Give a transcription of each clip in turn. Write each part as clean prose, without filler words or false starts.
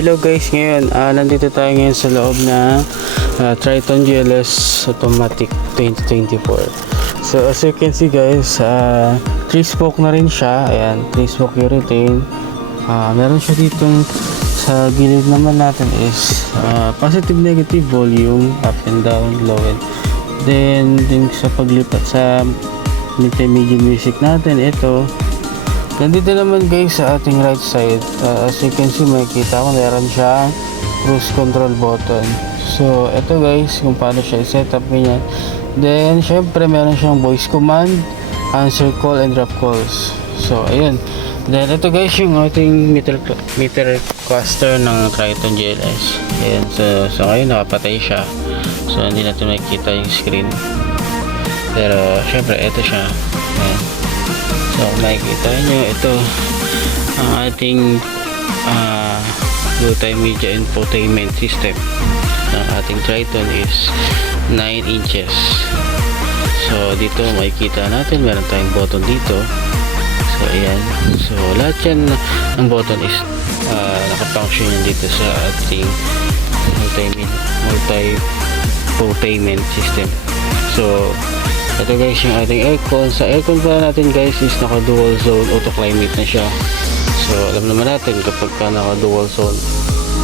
Hello guys, ngayon nandito tayo ngayon sa loob ng Triton GLS Automatic 2024. So as you can see guys, 3-spoke na rin siya. Ayan, 3-spoke urethane. Meron siya ditong sa gilid naman natin is positive negative volume, up and down, low and then din sa paglipat sa multimedia music natin, ito nandito naman guys sa ating right side. As you can see, makikita ko meron siyang cruise control button. So ito guys kung paano siya i-set up niya. Then syempre meron siyang voice command, answer call and drop calls. So ayun. Then ito guys yung ating meter cluster ng Triton GLS. Ayan, so ngayon nakapatay siya. So hindi natin makikita yung screen. Pero syempre ito siya. Ayan. So makikita nyo, ito ang ating multimedia infotainment system ng ating Triton is 9 inches. So dito makikita natin meron tayong button dito. So ayan, so lahat yan ng button is nakafunction yan dito sa ating multi-infotainment system. So ito guys yung ating aircon. Sa aircon pala natin guys is naka dual zone auto climate na siya. So alam naman natin kapag ka naka dual zone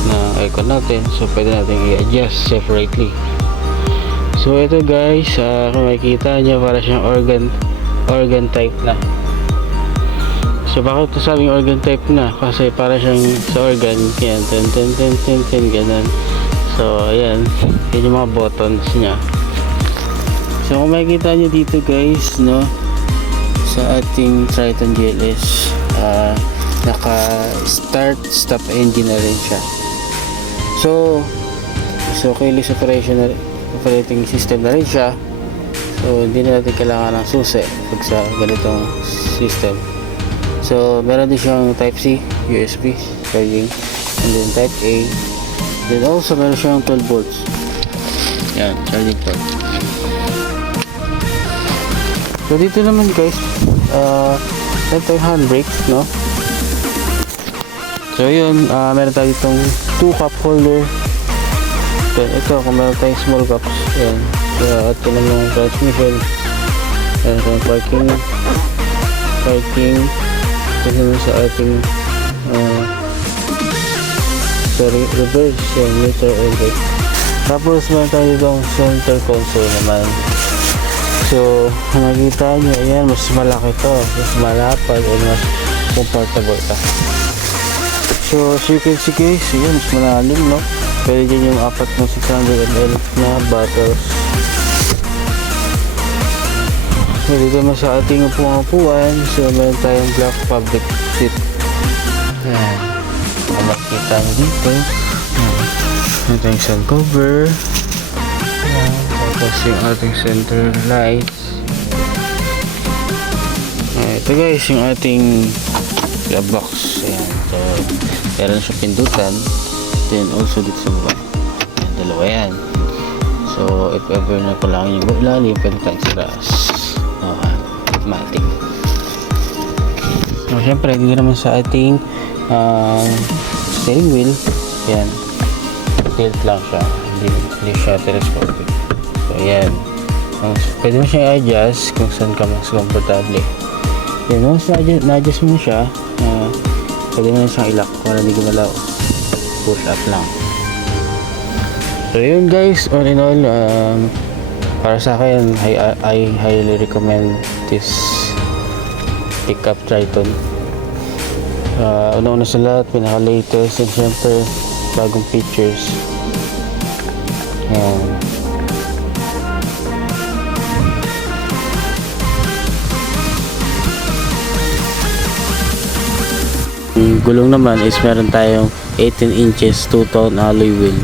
na aircon natin, so pwede natin i-adjust separately. So ito guys, kung makikita nyo para siyang organ type na. So bakit sabing organ type na? Kasi para siyang sa organ yan, ten ganun. So ayan, yun yung mga buttons nya. So kung makikita nyo dito guys, no, sa ating Triton GLS, naka start stop engine na rin siya. So keyless operating system na rin siya. So hindi na natin kailangan ng susi pag sa ganitong system. So meron din siyang type C USB charging, and then type A, then also meron siyang 12 volts. Yan, charging port. So dito naman guys, ito yung handbrake, no? So yun, meron tayo itong 2 cup holder. Then ito, kung meron tayong small cups, yan. At yun yung transmission. Yan, yung parking. Ito naman sa ating reverse, yan, neutral and brake. Tapos meron tayo itong center console naman. So makikita nyo, ayan, mas malaki to, mas malapad, and mas comfortable ka. So as you can see guys, ayan, mas malalim, no? Pwede dyan yung 4 na 600 ml na bottles. So dito naman sa ating upuan, so meron tayong black fabric seat. Ayan, makikita nyo dito, ito yung sun cover. Tapos yung ating center lights. Ito guys yung ating glove box. Ayan, so meron siya pindutan, then also dito sa baba. Ayan, dalawa yan. So if ever na kailangan yung ilalim, pwede tayong siras. Automatic. So syempre dito naman sa ating steering wheel, ayan, tilt lang siya, hindi siya telescopic. So ayan, pwede mo siya i-adjust kung saan ka mas komportable. Then once na-adjust mo siya, pwede mo na siyang i-lock para hindi gumalaw. Push up lang. So yun guys, all in all, para sa akin, I highly recommend this pickup Triton. Una-una sa lahat, pinaka-latest and syempre bagong features. Ayan. Yung gulong naman is meron tayong 18 inches 2-tone alloy wheel.